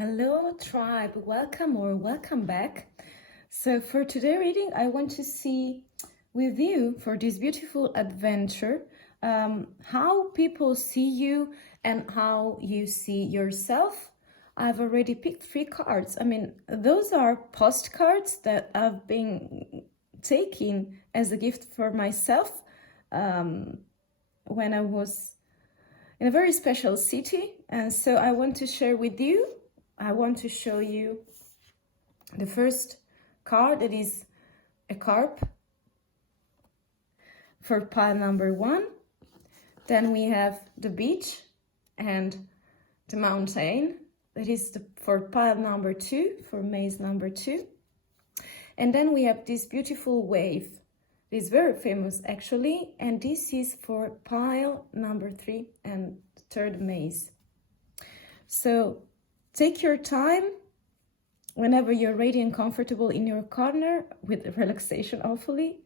Hello tribe, welcome or welcome back. So for today's reading, I want to see with you for this beautiful adventure how people see you and how you see yourself. I've already picked 3 cards. I mean, those are postcards that I've been taking as a gift for myself when I was in a very special city. And so I want to share with you. I want to show you the first card, that is a carp for pile number 1. Then we have the beach and the mountain, that is for pile number 2, for maze number 2. And then we have this beautiful wave. It is very famous actually, and this is for pile number 3 and third maze. So take your time whenever you're ready and comfortable in your corner with relaxation, hopefully.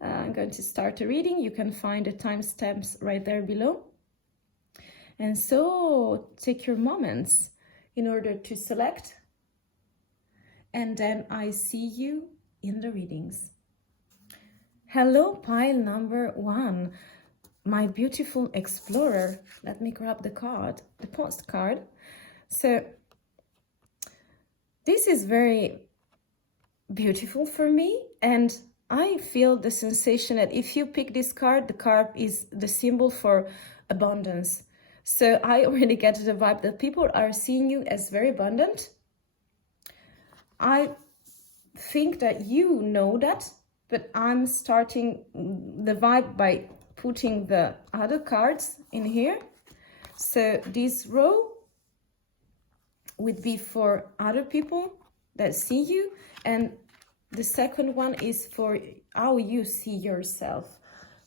I'm going to start the reading. You can find the timestamps right there below. And so take your moments in order to select. And then I see you in the readings. Hello, pile number 1, my beautiful explorer. Let me grab the card, the postcard. So this is very beautiful for me, and I feel the sensation that if you pick this card, the carp is the symbol for abundance. So I already get the vibe that people are seeing you as very abundant. I think that you know that, but I'm starting the vibe by putting the other cards in here. So this row would be for other people that see you, and the second one is for how you see yourself.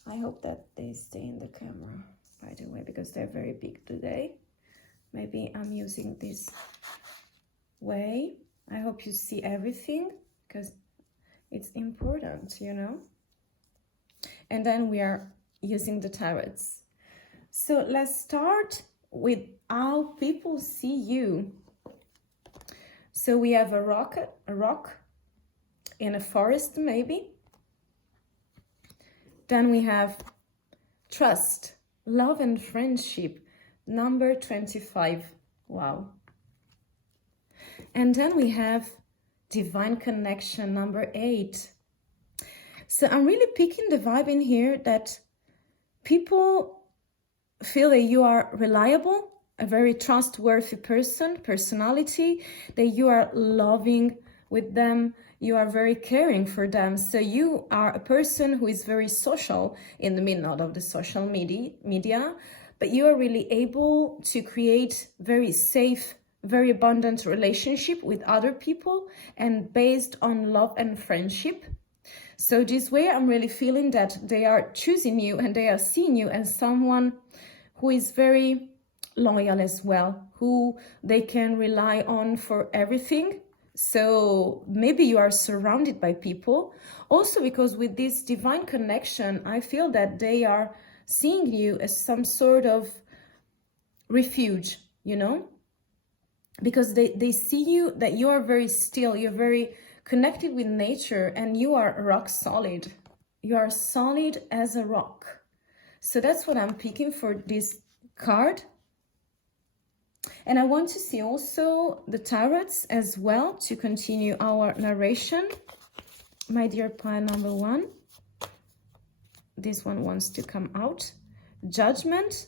I hope that they stay in the camera, by the way, because they're very big today. Maybe I'm using this way. I hope you see everything, because it's important, you know. And then we are using the tarots. So let's start with how people see you. So we have a rock in a forest, maybe. Then we have trust, love and friendship, number 25. Wow. And then we have divine connection, number 8. So I'm really picking the vibe in here that people feel that you are reliable, a very trustworthy personality, that you are loving with them, you are very caring for them. So you are a person who is very social in the middle of the social media, but you are really able to create very safe, very abundant relationship with other people and based on love and friendship. So this way I'm really feeling that they are choosing you and they are seeing you as someone who is very loyal as well, who they can rely on for everything. So maybe you are surrounded by people. Also because with this divine connection, I feel that they are seeing you as some sort of refuge, you know, because they see you that you are very still, you're very connected with nature, and you are rock solid. You are solid as a rock. So that's what I'm picking for this card. And I want to see also the tarots as well to continue our narration. My dear pile number 1. This one wants to come out. Judgment.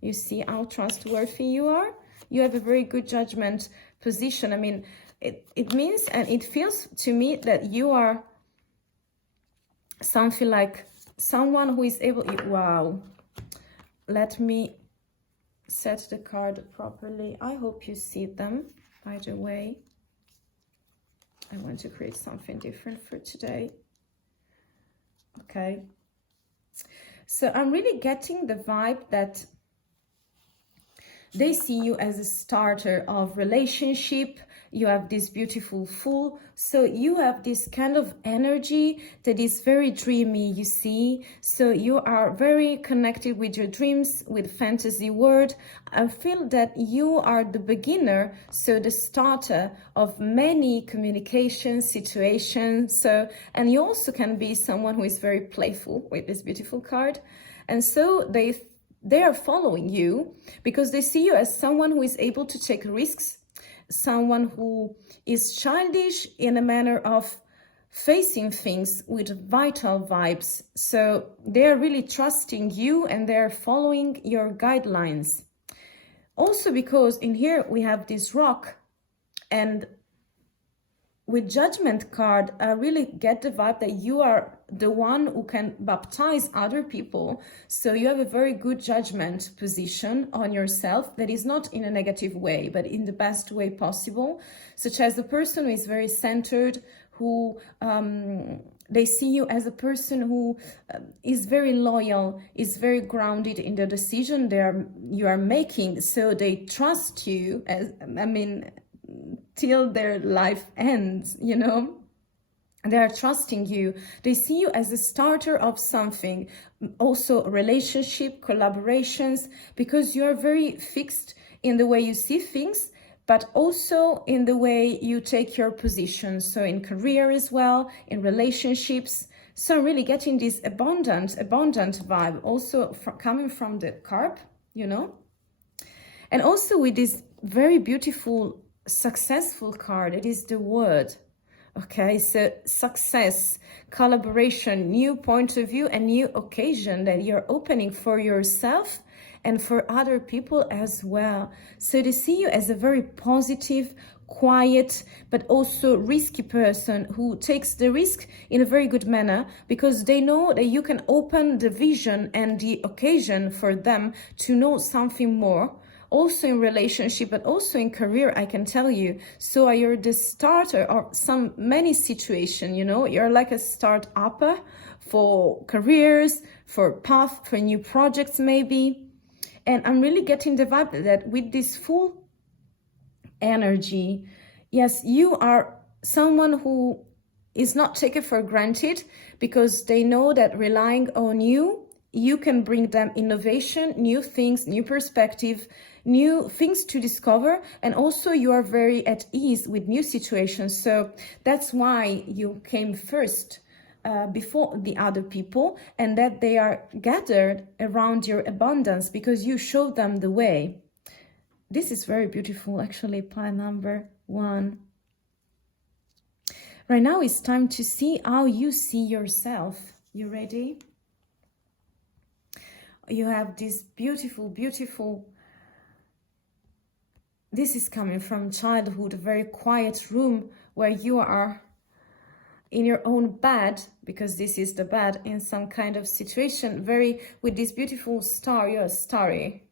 You see how trustworthy you are. You have a very good judgment position. I mean, it means and it feels to me that you are something like someone who is able... Wow. Let me set the card properly. I hope you see them, by the way. I want to create something different for today. Okay. So I'm really getting the vibe that They see you as a starter of relationship. You have this beautiful Fool. So you have this kind of energy that is very dreamy, you see. So you are very connected with your dreams, with fantasy world. I feel that you are the beginner, so the starter of many communication situations. So, and you also can be someone who is very playful with this beautiful card. And so they are following you because they see you as someone who is able to take risks, someone who is childish in a manner of facing things with vital vibes. So they are really trusting you and they're following your guidelines. Also because in here we have this rock, and with Judgment card, I really get the vibe that you are the one who can baptize other people. So you have a very good judgment position on yourself that is not in a negative way, but in the best way possible, such as the person who is very centered, who they see you as a person who is very loyal, is very grounded in the decision you are making. So they trust you as, till their life ends, you know. They are trusting you. They see you as a starter of something. Also relationship, collaborations, because you are very fixed in the way you see things, but also in the way you take your position. So in career as well, in relationships. So I'm really getting this abundant vibe, also coming from the Carp, you know. And also with this very beautiful successful card, it is the Word. Okay, so success, collaboration, new point of view, a new occasion that you're opening for yourself and for other people as well. So they see you as a very positive, quiet, but also risky person who takes the risk in a very good manner, because they know that you can open the vision and the occasion for them to know something more. Also in relationship, but also in career, I can tell you. So you're the starter of many situations, you know. You're like a start-upper for careers, for path, for new projects maybe. And I'm really getting the vibe that with this full energy, yes, you are someone who is not taken for granted, because they know that relying on you, you can bring them innovation, new things, new perspective, new things to discover. And also you are very at ease with new situations. So that's why you came first before the other people, and that they are gathered around your abundance because you showed them the way. This is very beautiful, actually, pile number 1. Right now it's time to see how you see yourself. You ready? You have this beautiful, beautiful, this is coming from childhood, a very quiet room where you are in your own bed, because this is the bed in some kind of situation, very with this beautiful star, you're starry.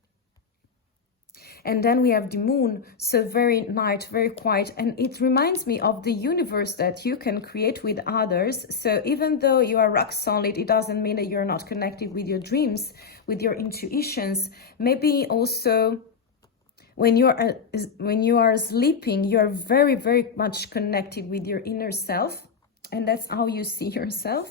And then we have the moon, so very night, very quiet. And it reminds me of the universe that you can create with others. So even though you are rock solid, it doesn't mean that you're not connected with your dreams, with your intuitions. Maybe also when you are sleeping, you're very, very much connected with your inner self. And that's how you see yourself.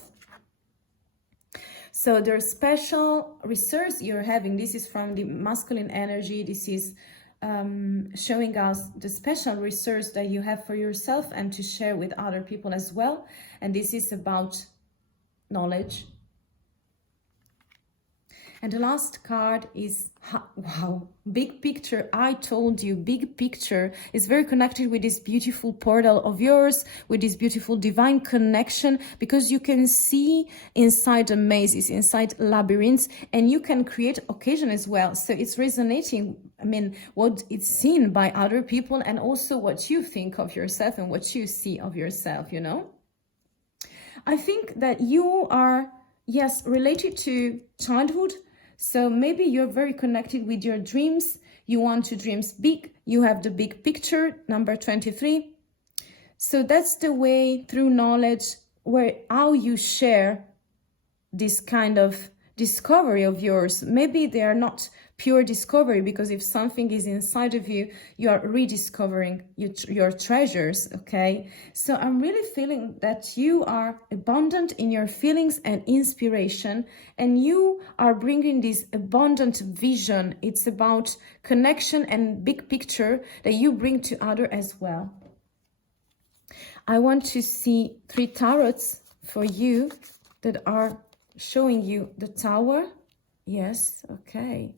So there's special research you're having. This is from the masculine energy. This is showing us the special research that you have for yourself and to share with other people as well. And this is about knowledge. And the last card is, wow, big picture. I told you, big picture is very connected with this beautiful portal of yours, with this beautiful divine connection, because you can see inside the mazes, inside labyrinths, and you can create occasion as well. So it's resonating, what it's seen by other people, and also what you think of yourself and what you see of yourself, you know? I think that you are, yes, related to childhood. So maybe you're very connected with your dreams. You want to dream big. You have the big picture, number 23. So that's the way through knowledge, how you share this kind of discovery of yours. Maybe they are not pure discovery, because if something is inside of you, you are rediscovering your treasures, okay? So I'm really feeling that you are abundant in your feelings and inspiration, and you are bringing this abundant vision. It's about connection and big picture that you bring to others as well. I want to see 3 tarots for you that are showing you the Tower. Yes, okay.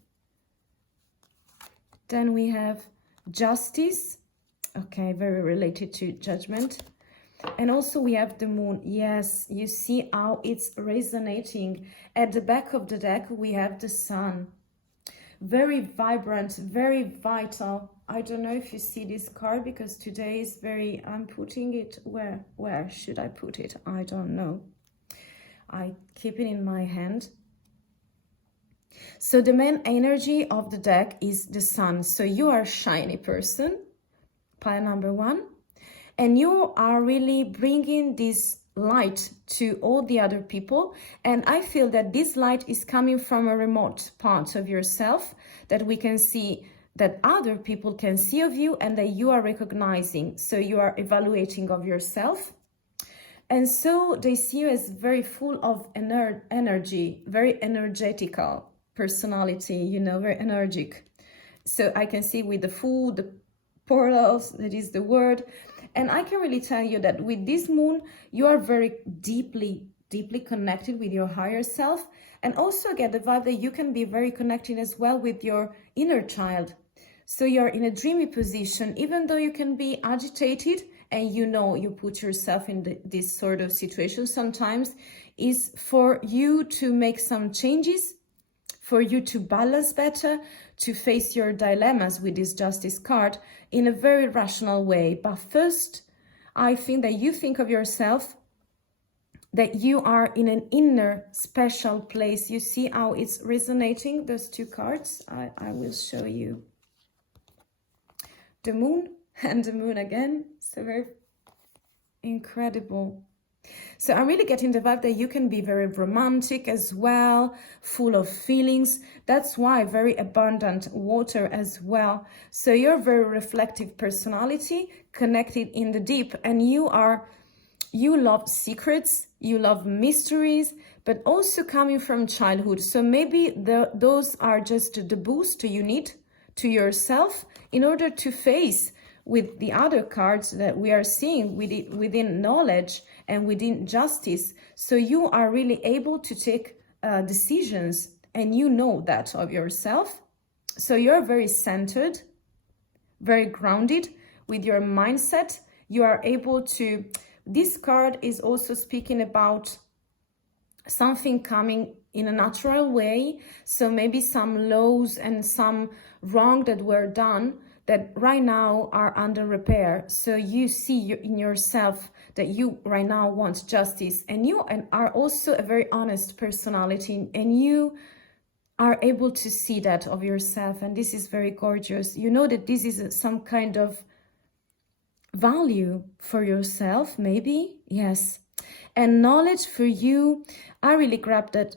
Then we have Justice. Okay, very related to Judgment. And also we have the Moon. Yes, you see how it's resonating. At the back of the deck, we have the Sun. Very vibrant, very vital. I don't know if you see this card, because today is very, I'm putting it, where should I put it? I don't know. I keep it in my hand. So the main energy of the deck is the Sun. So you are a shiny person, pile number 1, and you are really bringing this light to all the other people. And I feel that this light is coming from a remote part of yourself that we can see, that other people can see of you, and that you are recognizing. So you are evaluating of yourself. And so they see you as very full of energy, very energetical personality, you know, very energetic. So I can see with the Fool, the portals, that is the word. And I can really tell you that with this Moon, you are very deeply connected with your higher self. And also get the vibe that you can be very connected as well with your inner child. So you're in a dreamy position, even though you can be agitated, and you know you put yourself in this sort of situation sometimes, is for you to make some changes, for you to balance better, to face your dilemmas with this Justice card in a very rational way. But first, I think that you think of yourself that you are in an inner special place. You see how it's resonating, those 2 cards? I will show you. The Moon and the Moon again. So very incredible. So I'm really getting the vibe that you can be very romantic as well, full of feelings. That's why very abundant water as well. So you're a very reflective personality, connected in the deep, and you love secrets, you love mysteries, but also coming from childhood. So maybe those are just the boost you need to yourself in order to face with the other cards that we are seeing within knowledge and within justice. So you are really able to take decisions, and you know that of yourself. So you're very centered, very grounded with your mindset. You are able to, this card is also speaking about something coming in a natural way. So maybe some laws and some wrong that were done that right now are under repair. So you see in yourself that you right now want justice, and you are also a very honest personality, and you are able to see that of yourself, and this is very gorgeous. You know that this is some kind of value for yourself, maybe, yes. And knowledge for you, I really grabbed that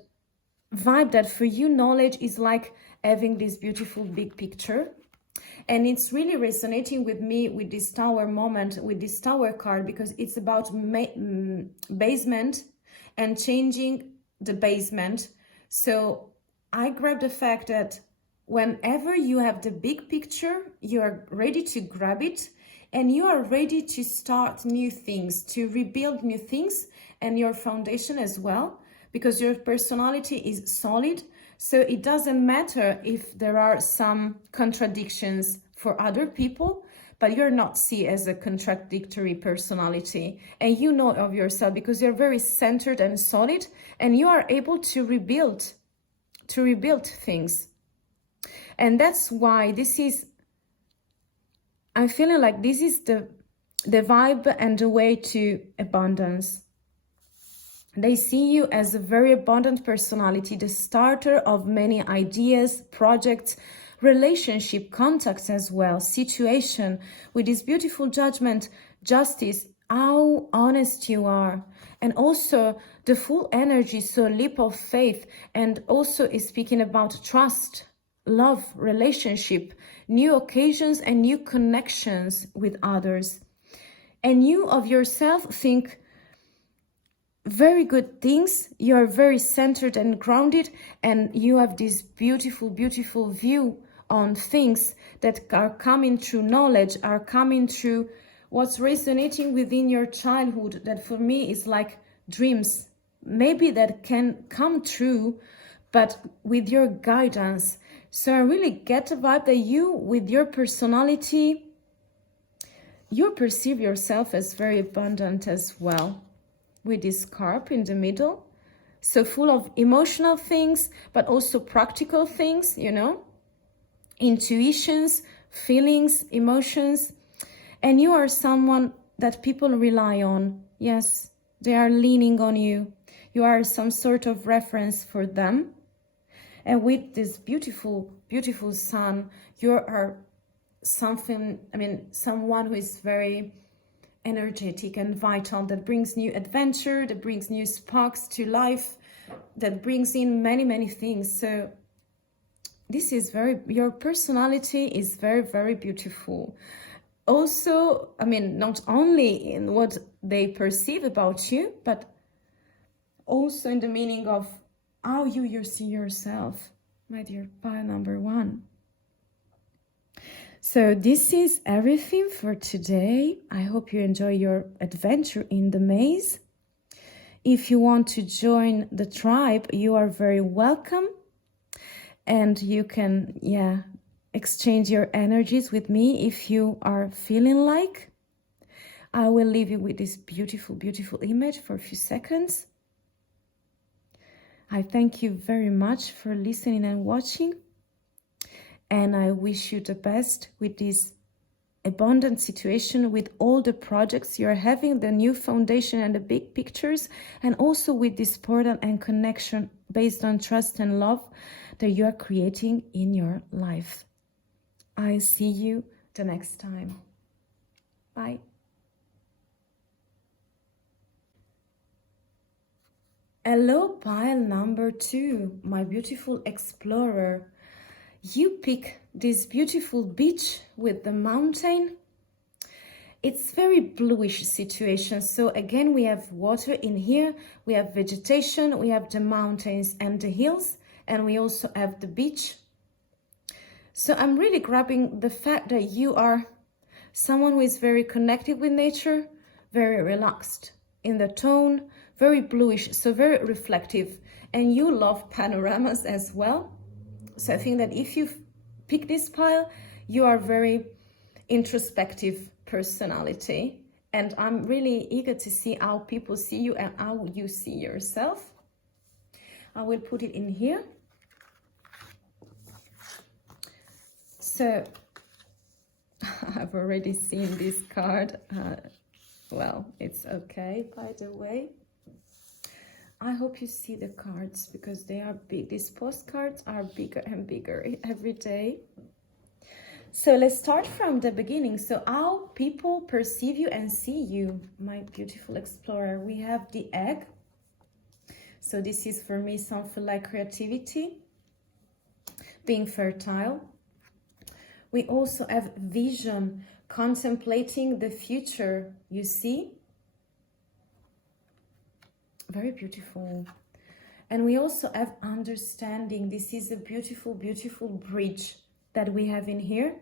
vibe that for you knowledge is like having this beautiful big picture. And it's really resonating with me with this Tower moment, with this Tower card, because it's about basement and changing the basement. So I grab the fact that whenever you have the big picture, you are ready to grab it, and you are ready to start new things, to rebuild new things, and your foundation as well, because your personality is solid. So it doesn't matter if there are some contradictions for other people, but you're not seen as a contradictory personality. And you know of yourself because you're very centered and solid, and you are able to rebuild things. And that's why this is, I'm feeling like this is the vibe and the way to abundance. They see you as a very abundant personality, the starter of many ideas, projects, relationship, contacts as well, situation, with this beautiful judgment, justice, how honest you are, and also the full energy, so leap of faith, and also is speaking about trust, love, relationship, new occasions and new connections with others. And you of yourself think very good things. You're very centered and grounded, and you have this beautiful, beautiful view on things that are coming through knowledge, are coming through what's resonating within your childhood, that for me is like dreams, maybe that can come true, but with your guidance. So I really get the vibe that you, with your personality, you perceive yourself as very abundant as well, with this carp in the middle. So full of emotional things, but also practical things, you know, intuitions, feelings, emotions. And you are someone that people rely on. Yes, they are leaning on you. You are some sort of reference for them. And with this beautiful, beautiful sun, you are someone who is very energetic and vital, that brings new adventure, that brings new sparks to life, that brings in many, many things. So this is your personality is very, very beautiful. Also, not only in what they perceive about you, but also in the meaning of how you see yourself, my dear pile number 1. So this is everything for today. I hope you enjoy your adventure in the maze. If you want to join the tribe, you are very welcome. And you can, exchange your energies with me if you are feeling like. I will leave you with this beautiful, beautiful image for a few seconds. I thank you very much for listening and watching. And I wish you the best with this abundant situation, with all the projects you're having, the new foundation and the big pictures, and also with this portal and connection based on trust and love that you are creating in your life. I see you the next time. Bye. Hello, pile number 2, my beautiful explorer. You pick this beautiful beach with the mountain. It's very bluish situation. So again, we have water in here, we have vegetation, we have the mountains and the hills, and we also have the beach. So I'm really grabbing the fact that you are someone who is very connected with nature, very relaxed in the tone, very bluish, so very reflective. And you love panoramas as well. So I think that if you pick this pile, you are very introspective personality. And I'm really eager to see how people see you and how you see yourself. I will put it in here. So I've already seen this card. Well, it's okay, by the way. I hope you see the cards because they are big. These postcards are bigger and bigger every day. So let's start from the beginning. So how people perceive you and see you, my beautiful explorer. We have the egg. So this is for me something like creativity, being fertile. We also have vision, contemplating the future, you see? Very beautiful. And we also have understanding. This is a beautiful, beautiful bridge that we have in here.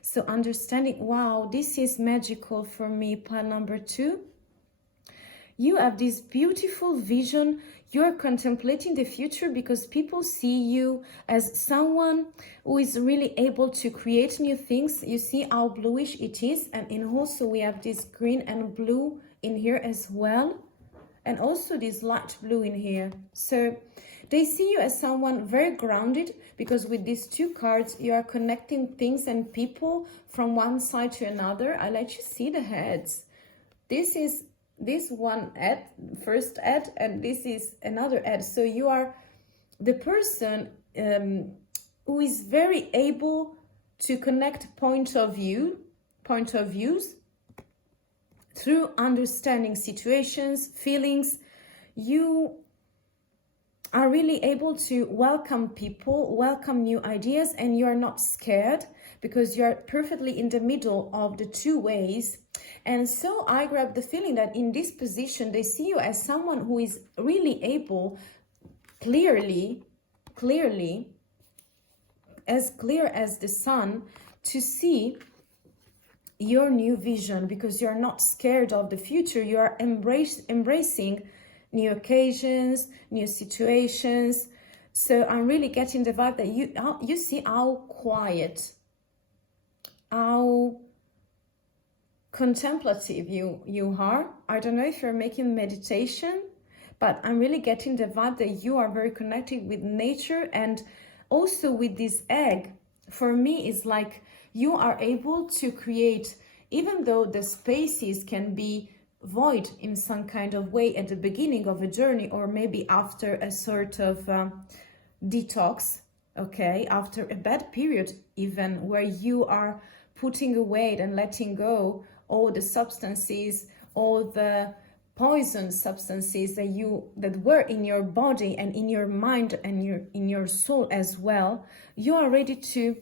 So understanding, wow, this is magical for me, pile number 2. You have this beautiful vision. You're contemplating the future because people see you as someone who is really able to create new things. You see how bluish it is. And also we have this green and blue in here as well. And also this light blue in here. So they see you as someone very grounded because with these 2 cards, you are connecting things and people from one side to another. I let you see the heads. This is this one head, first head, and this is another head. So you are the person who is very able to connect point of views through understanding situations, feelings. You are really able to welcome people, welcome new ideas, and you are not scared because you are perfectly in the middle of the two ways. And so I grab the feeling that in this position, they see you as someone who is really able, clearly, as clear as the sun, to see your new vision, because you're not scared of the future. You are embracing new occasions, new situations. So I'm really getting the vibe that you see how quiet, how contemplative you are. I don't know if you're making meditation, but I'm really getting the vibe that you are very connected with nature, and also with this egg. For me, it's like you are able to create, even though the spaces can be void in some kind of way at the beginning of a journey, or maybe after a sort of detox, okay, after a bad period even, where you are putting away and letting go all the substances, all the poison substances that were in your body and in your mind and in your soul as well. You are ready to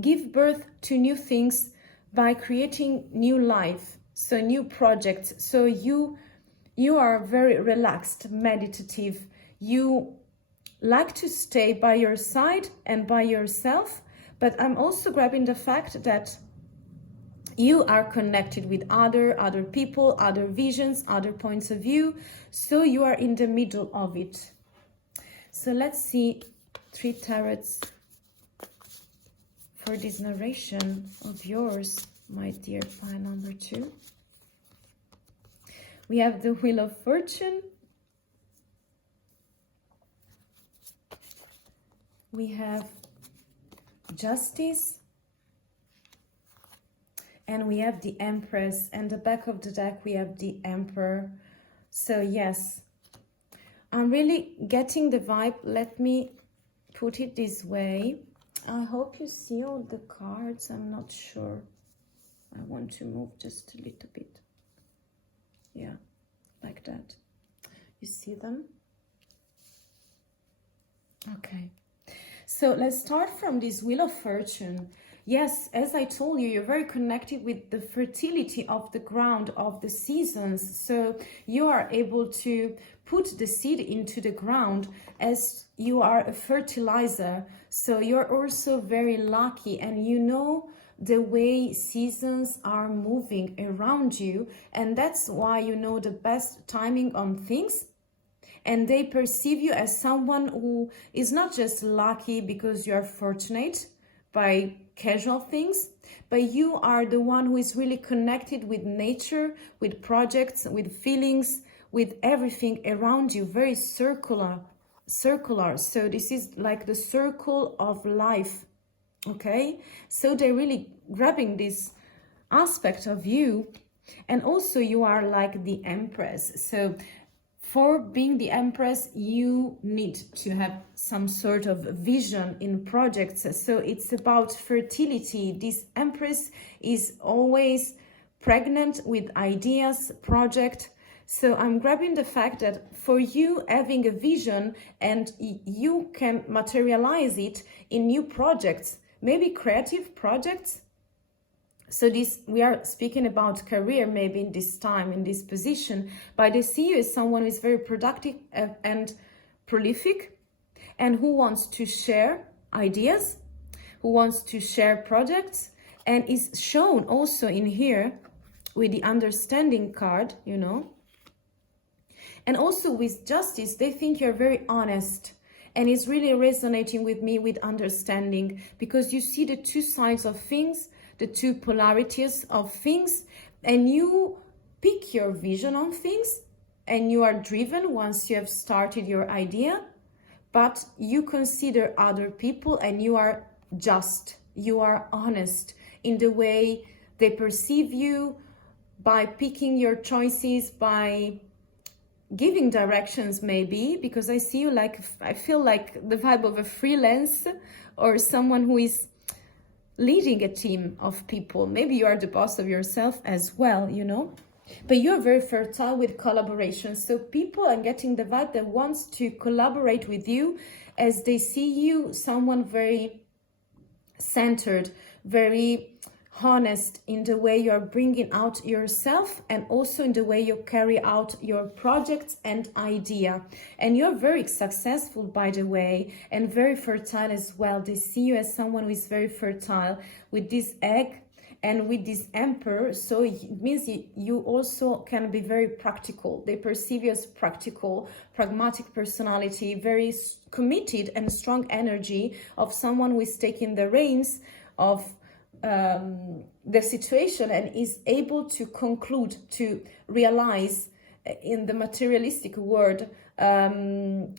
give birth to new things by creating new life, so new projects. So you are very relaxed, meditative. You like to stay by your side and by yourself, but I'm also grabbing the fact that you are connected with other people, other visions, other points of view. So you are in the middle of it. So let's see 3 tarots for this narration of yours, my dear pile number 2. We have the Wheel of Fortune. We have Justice. And we have the Empress, and the back of the deck we have the Emperor. So yes, I'm really getting the vibe. Let me put it this way. I hope you see all the cards. I'm not sure. I want to move just a little bit. Yeah, like that. You see them? Okay. So let's start from this Wheel of Fortune. Yes, as I told you, you're very connected with the fertility of the ground, of the seasons. So you are able to put the seed into the ground as you are a fertilizer. So you're also very lucky, and you know the way seasons are moving around you. And that's why you know the best timing on things. And they perceive you as someone who is not just lucky because you are fortunate by casual things, but you are the one who is really connected with nature, with projects, with feelings, with everything around you, very circular. So this is like the circle of life, okay? So they're really grabbing this aspect of you. And also you are like the Empress. So for being the Empress, you need to have some sort of vision in projects. So it's about fertility. This Empress is always pregnant with ideas, project. So I'm grabbing the fact that for you having a vision, and you can materialize it in new projects, maybe creative projects. So this, we are speaking about career maybe in this time, in this position, but I see you as someone who is very productive and prolific, and who wants to share ideas, who wants to share projects, and is shown also in here with the Understanding card, you know. And also with Justice, they think you're very honest, and it's really resonating with me with Understanding, because you see the two sides of things, the two polarities of things, and you pick your vision on things, and you are driven once you have started your idea, but you consider other people, and you are just, you are honest in the way they perceive you, by picking your choices, by giving directions maybe, because I see you like, I feel like the vibe of a freelance or someone who is leading a team of people. Maybe you are the boss of yourself as well, you know. But you're very fertile with collaboration. So people are getting the vibe that wants to collaborate with you, as they see you someone very centered, very honest in the way you're bringing out yourself, and also in the way you carry out your projects and idea. And you're very successful, by the way, and very fertile as well. They see you as someone who is very fertile with this egg and with this emperor. So it means you also can be very practical. They perceive you as practical, pragmatic personality, very committed and strong energy of someone who is taking the reins of the situation and is able to conclude, to realize in the materialistic world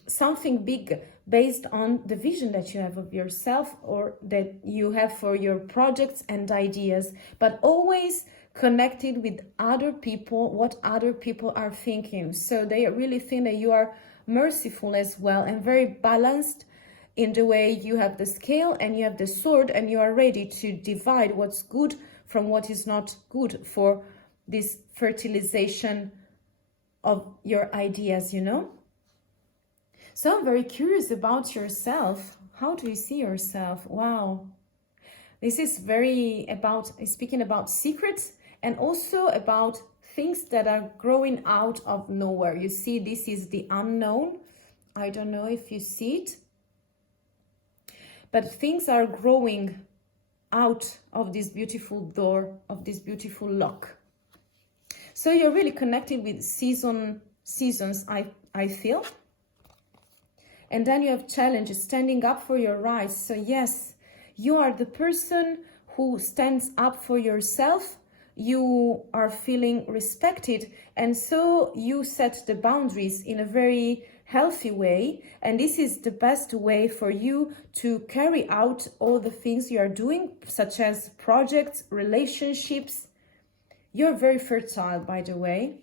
something big based on the vision that you have of yourself, or that you have for your projects and ideas, but always connected with other people, what other people are thinking. So they really think that you are merciful as well, and very balanced in the way you have the scale and you have the sword, and you are ready to divide what's good from what is not good for this fertilization of your ideas, you know? So I'm very curious about yourself. How do you see yourself? Wow. This is very about speaking about secrets, and also about things that are growing out of nowhere. You see, this is the unknown. I don't know if you see it, but things are growing out of this beautiful door, of this beautiful lock. So you're really connected with seasons, I feel. And then you have challenges, standing up for your rights. So yes, you are the person who stands up for yourself. You are feeling respected, and so you set the boundaries in a very healthy way. And this is the best way for you to carry out all the things you are doing, such as projects, relationships. You're very fertile, by the way,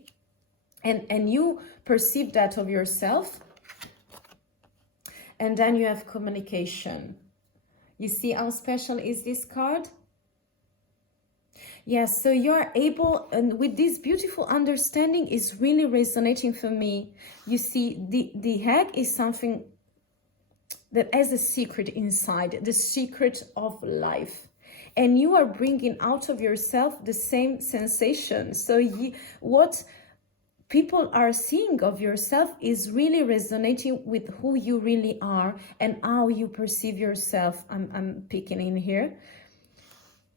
and you perceive that of yourself. And then you have communication. You see how special is this card? Yes, so you're able, and with this beautiful understanding is really resonating for me. You see, the egg is something that has a secret inside, the secret of life. And you are bringing out of yourself the same sensation. So what people are seeing of yourself is really resonating with who you really are and how you perceive yourself. I'm picking in here.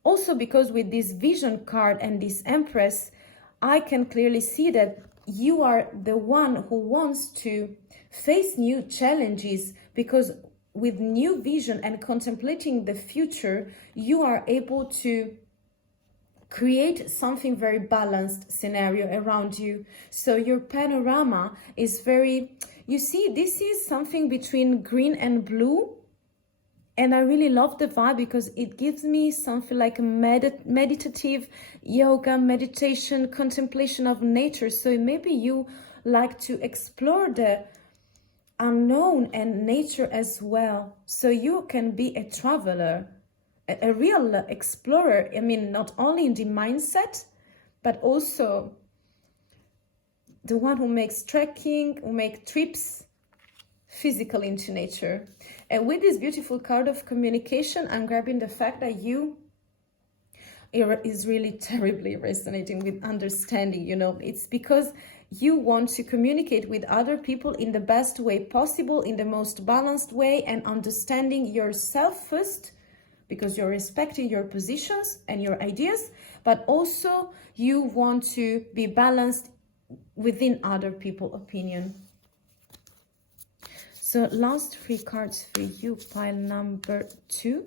Also, because with this vision card and this Empress, I can clearly see that you are the one who wants to face new challenges, because with new vision and contemplating the future, you are able to create something very balanced scenario around you. So your panorama is very, you see, this is something between green and blue. And I really love the vibe, because it gives me something like a meditative yoga, meditation, contemplation of nature. So maybe you like to explore the unknown and nature as well. So you can be a traveler, a real explorer. I mean, not only in the mindset, but also the one who makes trekking, who makes trips physically into nature. And with this beautiful card of communication, I'm grabbing the fact that you is really terribly resonating with understanding. You know, it's because you want to communicate with other people in the best way possible, in the most balanced way, and understanding yourself first, because you're respecting your positions and your ideas, but also you want to be balanced within other people's opinion. So last 3 cards for you, pile number 2.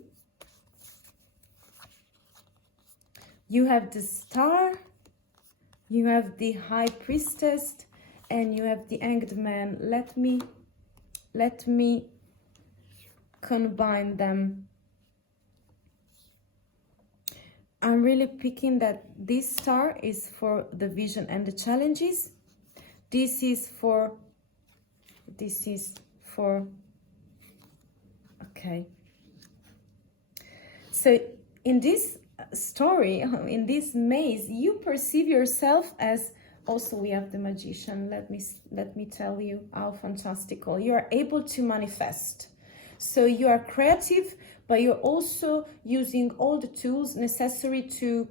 You have the Star, you have the High Priestess, and you have the Hanged Man. Let me combine them. I'm really picking that this star is for the vision and the challenges. This is for, okay. So in this story, in this maze, you perceive yourself as, also we have the magician. Let me tell you how fantastical. You are able to manifest. So you are creative, but you're also using all the tools necessary to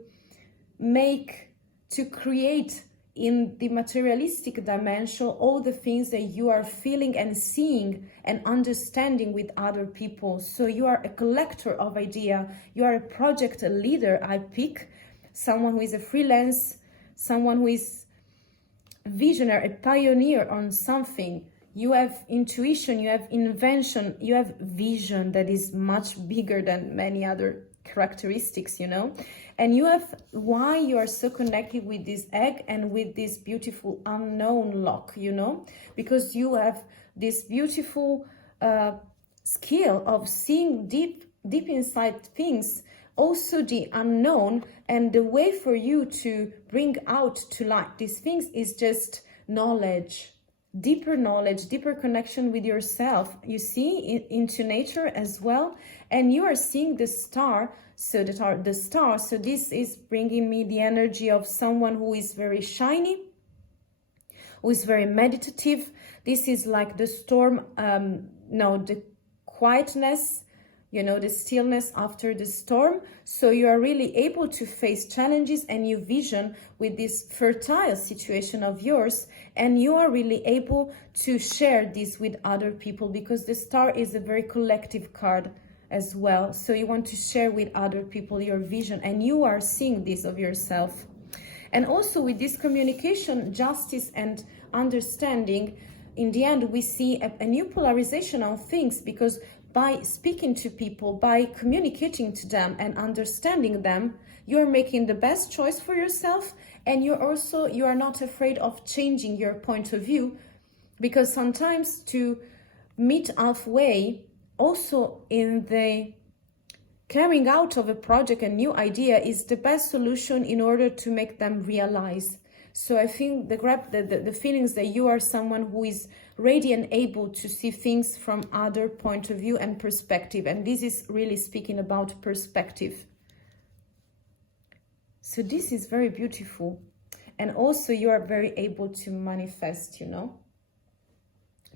create in the materialistic dimension all the things that you are feeling and seeing and understanding with other people. So you are a collector of idea. You are a project leader. I pick someone who is a freelance, someone who is a visionary, a pioneer on something. You have intuition, you have invention, you have vision that is much bigger than many other characteristics, you know. And you have why you are so connected with this egg and with this beautiful unknown lock, you know, because you have this beautiful skill of seeing deep inside things, also the unknown. And the way for you to bring out to light these things is just knowledge, deeper connection with yourself, you see, into nature as well. And you are seeing the star, so that are the stars. So this is bringing me the energy of someone who is very shiny, who is very meditative. This is like the storm, the quietness, you know, the stillness after the storm. So you are really able to face challenges and you vision with this fertile situation of yours. And you are really able to share this with other people, because the star is a very collective card as well. So you want to share with other people your vision, and you are seeing this of yourself. And also with this communication, justice and understanding, in the end, we see a new polarization of things, because by speaking to people, by communicating to them and understanding them, you're making the best choice for yourself. And you are not afraid of changing your point of view, because sometimes to meet halfway, also in the carrying out of a project, a new idea, is the best solution in order to make them realize. So I think the feelings that you are someone who is ready and able to see things from other point of view and perspective. And this is really speaking about perspective. So this is very beautiful. And also you are very able to manifest, you know,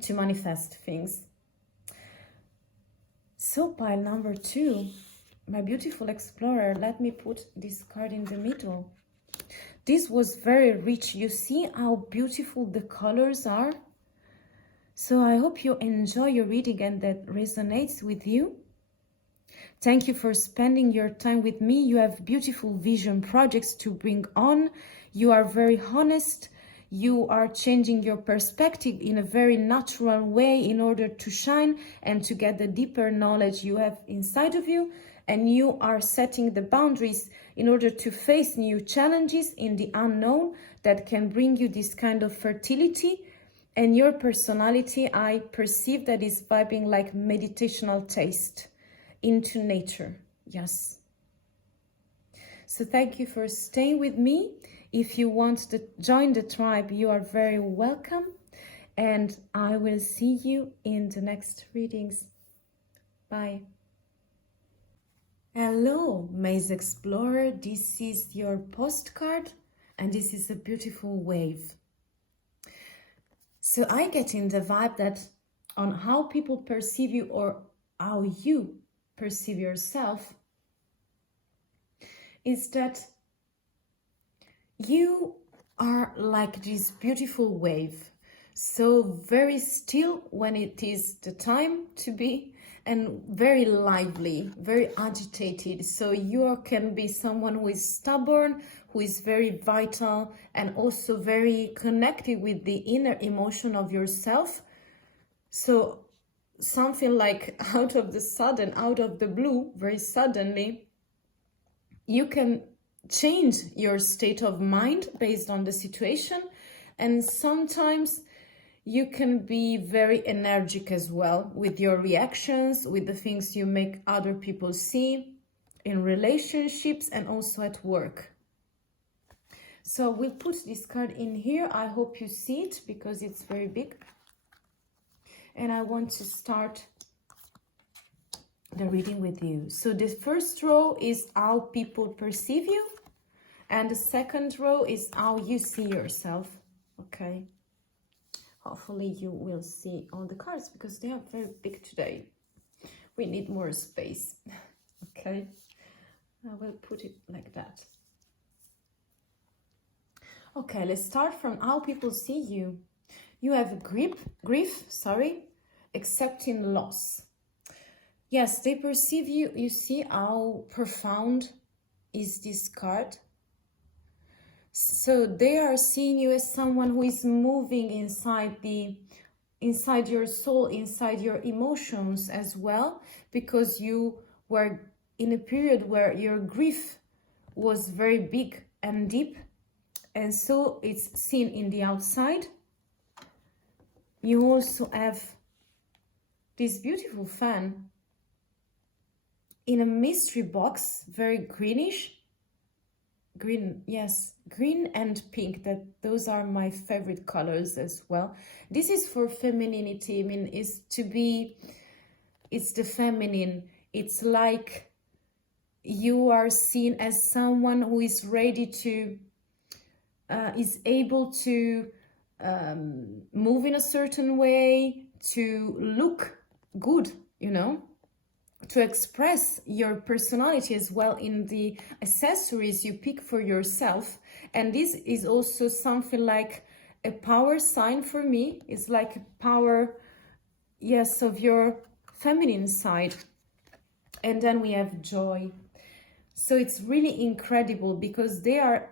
to manifest things. So pile number 2, my beautiful explorer, let me put this card in the middle. This was very rich. You see how beautiful the colors are? So I hope you enjoy your reading and that resonates with you. Thank you for spending your time with me. You have beautiful vision projects to bring on. You are very honest. You are changing your perspective in a very natural way in order to shine and to get the deeper knowledge you have inside of you. And you are setting the boundaries in order to face new challenges in the unknown that can bring you this kind of fertility. And your personality, I perceive that is vibing like meditational taste into nature. Yes. So thank you for staying with me. If you want to join the tribe, you are very welcome. And I will see you in the next readings. Bye. Hello, Maze Explorer. This is your postcard, and this is a beautiful wave. So I get in the vibe that on how people perceive you or how you perceive yourself is that you are like this beautiful wave. So very still when it is the time to be, and very lively, very agitated. So you can be someone who is stubborn, who is very vital, and also very connected with the inner emotion of yourself. So something like out of the blue, very suddenly, you can change your state of mind based on the situation. And sometimes you can be very energetic as well with your reactions, with the things you make other people see in relationships and also at work. So we'll put this card in here. I hope you see it because it's very big. And I want to start the reading with you. So the first row is how people perceive you, and the second row is how you see yourself. Okay. Hopefully you will see all the cards because they are very big today. We need more space. Okay. I will put it like that. Okay, let's start from how people see you. You have grief, accepting loss. Yes, they perceive you. You see how profound is this card. So they are seeing you as someone who is moving inside your soul, inside your emotions as well, because you were in a period where your grief was very big and deep, and so it's seen in the outside. You also have this beautiful fan in a mystery box, very greenish. Green, yes, green and pink. Those are my favorite colors as well. This is for femininity. I mean, it's the feminine. It's like you are seen as someone who is ready to, is able to move in a certain way, to look good, you know, to express your personality as well in the accessories you pick for yourself. And this is also something like a power sign for me. It's like a power, yes, of your feminine side. And then we have joy. So it's really incredible because they are,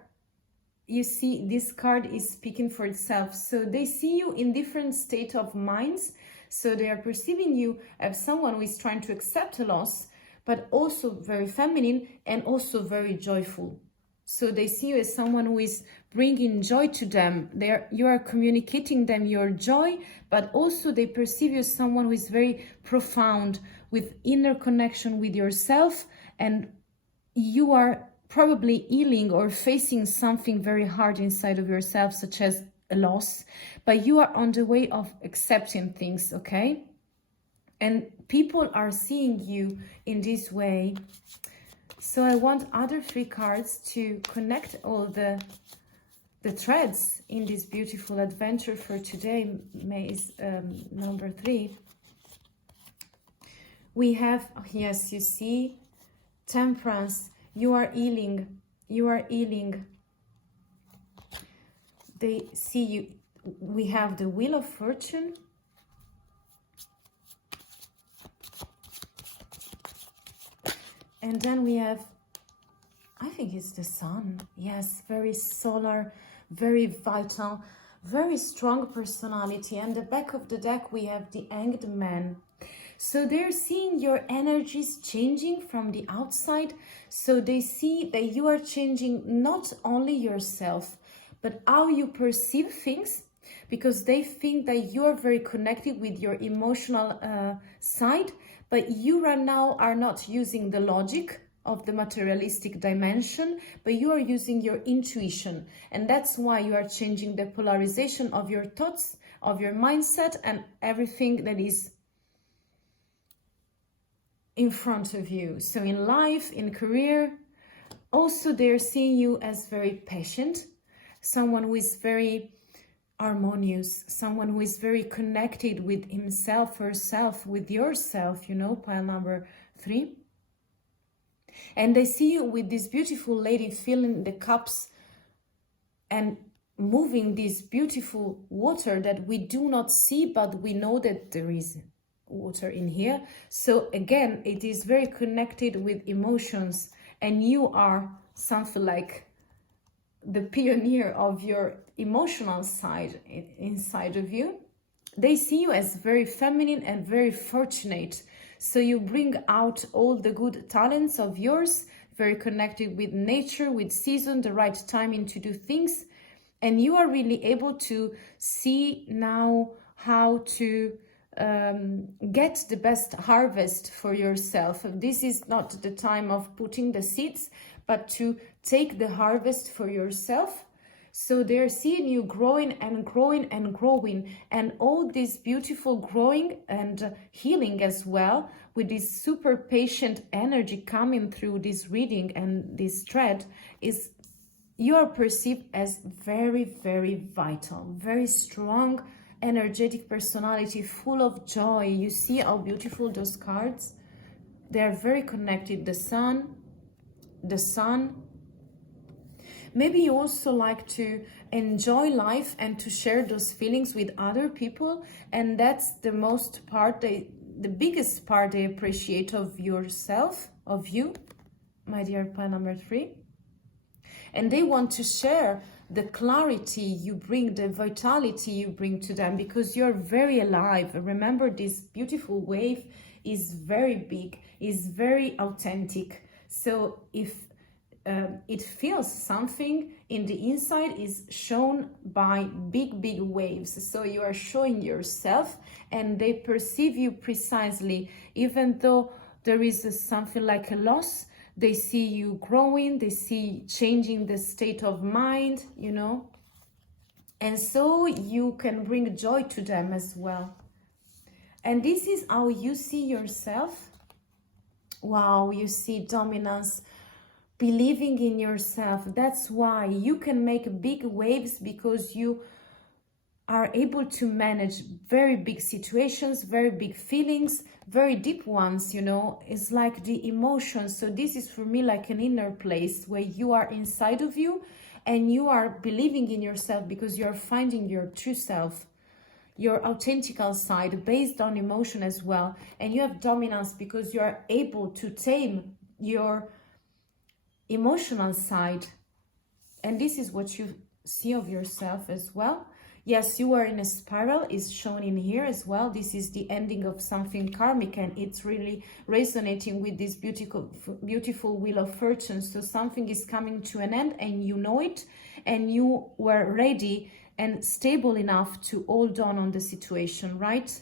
you see, this card is speaking for itself. So they see you in different state of minds. So they are perceiving you as someone who is trying to accept a loss, but also very feminine and also very joyful. So they see you as someone who is bringing joy to them. You are communicating them your joy, but also they perceive you as someone who is very profound, with inner connection with yourself, and you are probably healing or facing something very hard inside of yourself, such as a loss, but you are on the way of accepting things, okay? And people are seeing you in this way. So I want other 3 cards to connect all the threads in this beautiful adventure for today. May is number 3. We have, yes, you see, Temperance. You are healing. You are healing. They see you. We have the Wheel of Fortune. And then we have, I think it's the Sun. Yes, very solar, very vital, very strong personality. And the back of the deck, we have the Hanged Man. So they're seeing your energies changing from the outside. So they see that you are changing not only yourself, but how you perceive things, because they think that you are very connected with your emotional side, but you right now are not using the logic of the materialistic dimension, but you are using your intuition. And that's why you are changing the polarization of your thoughts, of your mindset, and everything that is in front of you. So in life, in career, also they're seeing you as very patient, someone who is very harmonious, someone who is very connected with himself, herself, with yourself, you know, pile number 3. And they see you with this beautiful lady filling the cups and moving this beautiful water that we do not see, but we know that there is water in here. So again, it is very connected with emotions, and you are something like the pioneer of your emotional side inside of you. They see you as very feminine and very fortunate. So you bring out all the good talents of yours, very connected with nature, with season, the right timing to do things. And you are really able to see now how to get the best harvest for yourself. This is not the time of putting the seeds, but to take the harvest for yourself. So they're seeing you growing and growing and growing, and all this beautiful growing and healing as well, with this super patient energy coming through this reading and this thread, is you are perceived as very, very vital, very strong, energetic personality, full of joy. You see how beautiful those cards? They are very connected. The sun. Maybe you also like to enjoy life and to share those feelings with other people, and that's the most part, the biggest part they appreciate of yourself, of you, my dear pile number 3. And they want to share the clarity you bring, the vitality you bring to them, because you're very alive. Remember, this beautiful wave is very big, is very authentic. So if it feels something in the inside, is shown by big waves. So you are showing yourself, and they perceive you precisely. Even though there is something like a loss, they see you growing, they see changing the state of mind, you know, and so you can bring joy to them as well. And this is how you see yourself. Wow, you see dominance, believing in yourself. That's why you can make big waves, because you are able to manage very big situations, very big feelings, very deep ones, you know. It's like the emotions. So this is for me like an inner place where you are inside of you, and you are believing in yourself because you're finding your true self, your authentic side based on emotion as well. And you have dominance because you are able to tame your emotional side. And this is what you see of yourself as well. Yes, you are in a spiral, is shown in here as well. This is the ending of something karmic, and it's really resonating with this beautiful wheel of fortune. So something is coming to an end, and you know it, and you were ready and stable enough to hold on the situation, right?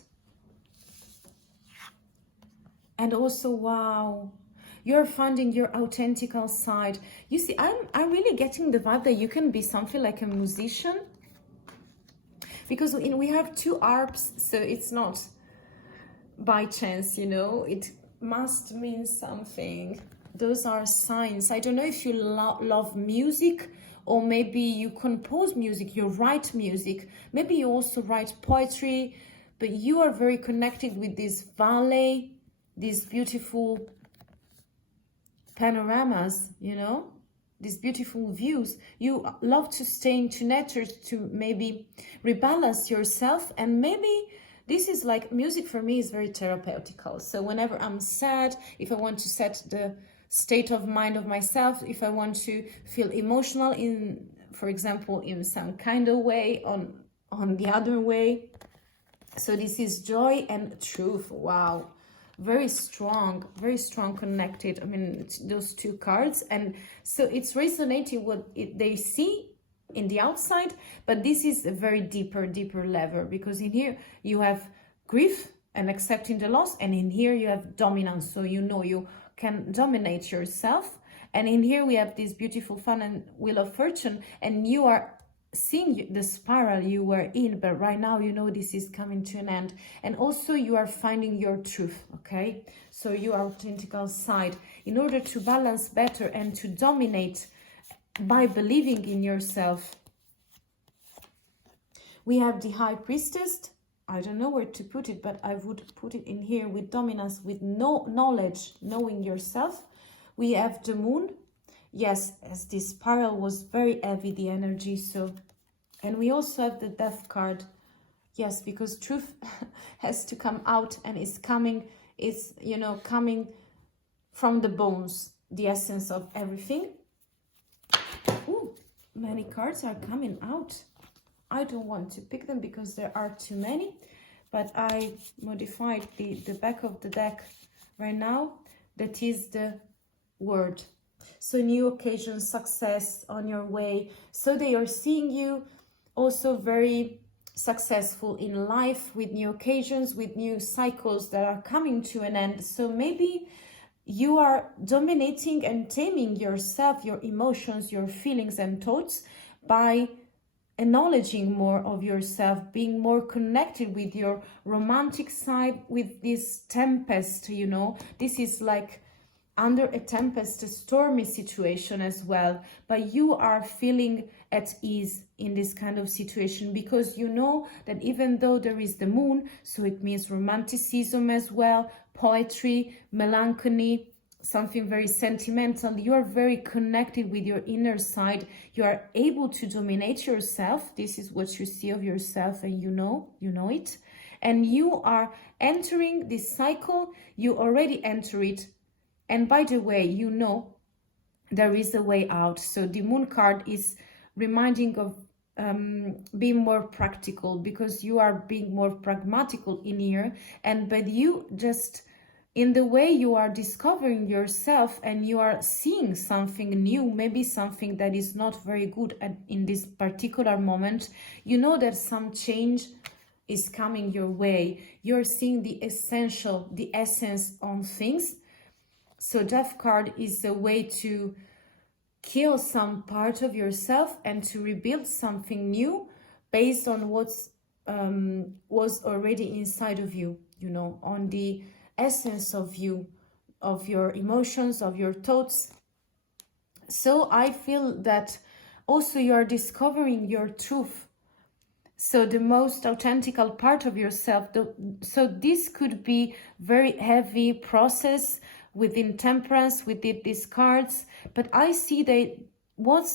And also, wow, you're finding your authentic side. You see, I'm really getting the vibe that you can be something like a musician, because we have 2 harps, so it's not by chance, you know, it must mean something. Those are signs. I don't know if you love music, or maybe you compose music, you write music, maybe you also write poetry, but you are very connected with this valley, these beautiful panoramas, you know, these beautiful views. You love to stay into nature, to maybe rebalance yourself. And maybe this is like, music for me is very therapeutical. So whenever I'm sad, if I want to set the state of mind of myself, if I want to feel emotional in, for example, in some kind of way, on the other way. So this is joy and truth. Wow, very strong connected. I mean, those 2 cards. And so it's resonating what they see in the outside, but this is a very deeper level, because in here you have grief and accepting the loss, and in here you have dominance. So you know you can dominate yourself. And in here we have this beautiful fun and wheel of fortune, and you are seeing the spiral you were in, but right now you know this is coming to an end. And also you are finding your truth, okay? So your authentic side, in order to balance better and to dominate by believing in yourself. We have the High Priestess. I don't know where to put it, but I would put it in here with dominance, with no knowledge, knowing yourself. We have the Moon. Yes, as this spiral was very heavy, the energy. So, and we also have the Death card. Yes, because truth has to come out, and it's coming, it's, you know, coming from the bones, the essence of everything. Ooh, many cards are coming out. I don't want to pick them because there are too many, but I modified the back of the deck right now. That is the Word. So new occasions, success on your way. So they are seeing you also very successful in life, with new occasions, with new cycles that are coming to an end. So maybe you are dominating and taming yourself, your emotions, your feelings and thoughts by acknowledging more of yourself, being more connected with your romantic side, with this tempest, you know. This is like under a tempest, a stormy situation as well, but you are feeling at ease in this kind of situation, because you know that even though there is the moon, so it means romanticism as well, poetry, melancholy, something very sentimental, you are very connected with your inner side, you are able to dominate yourself. This is what you see of yourself, and you know it, and you are entering this cycle. You already enter it, and by the way, you know there is a way out. So the moon card is reminding of being more practical, because you are being more pragmatical in here, and but you just, in the way you are discovering yourself and you are seeing something new, maybe something that is not very good in this particular moment, you know that some change is coming your way. You're seeing the essential, the essence on things. So Death card is a way to kill some part of yourself and to rebuild something new based on what's was already inside of you, you know, on the essence of you, of your emotions, of your thoughts. So I feel that also you are discovering your truth, so the most authentical part of yourself. So this could be very heavy process within temperance, within these cards, but I see that what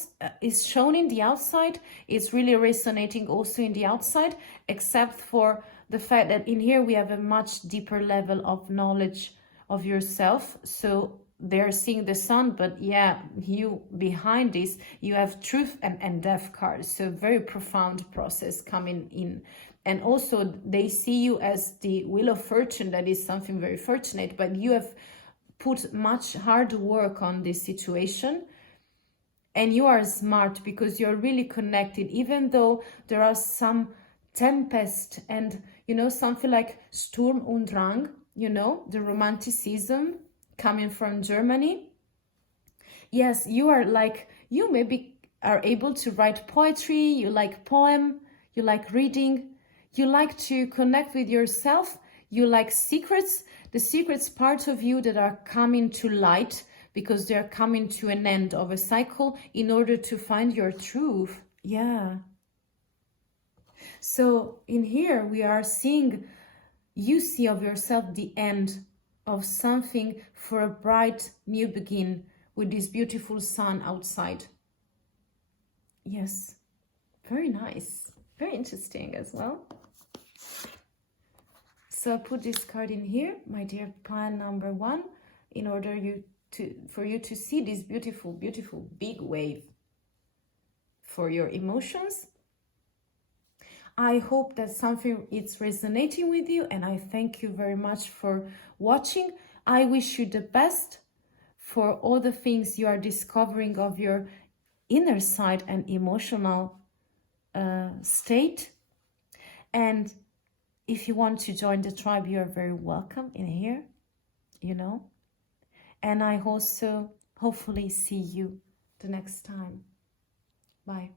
is shown in the outside is really resonating also in the outside, except for the fact that in here we have a much deeper level of knowledge of yourself. So they're seeing the sun, but yeah, you behind this, you have truth and death cards. So very profound process coming in. And also they see you as the wheel of fortune. That is something very fortunate, but you have put much hard work on this situation. And you are smart because you're really connected, even though there are some tempest and, you know, something like Sturm und Drang, you know, the romanticism coming from Germany. Yes, you are like, you maybe are able to write poetry, you like poem, you like reading, you like to connect with yourself, you like secrets, the secrets part of you that are coming to light, because they're coming to an end of a cycle in order to find your truth. Yeah. So in here we are seeing, you see of yourself the end of something for a bright new begin with this beautiful sun outside. Yes, very nice, very interesting as well. So I put this card in here, my dear pile number 1, in order for you to see this beautiful, beautiful big wave for your emotions. I hope that something is resonating with you, and I thank you very much for watching. I wish you the best for all the things you are discovering of your inner side and emotional state. And if you want to join the tribe, you are very welcome in here, you know. And I also hopefully see you the next time. Bye.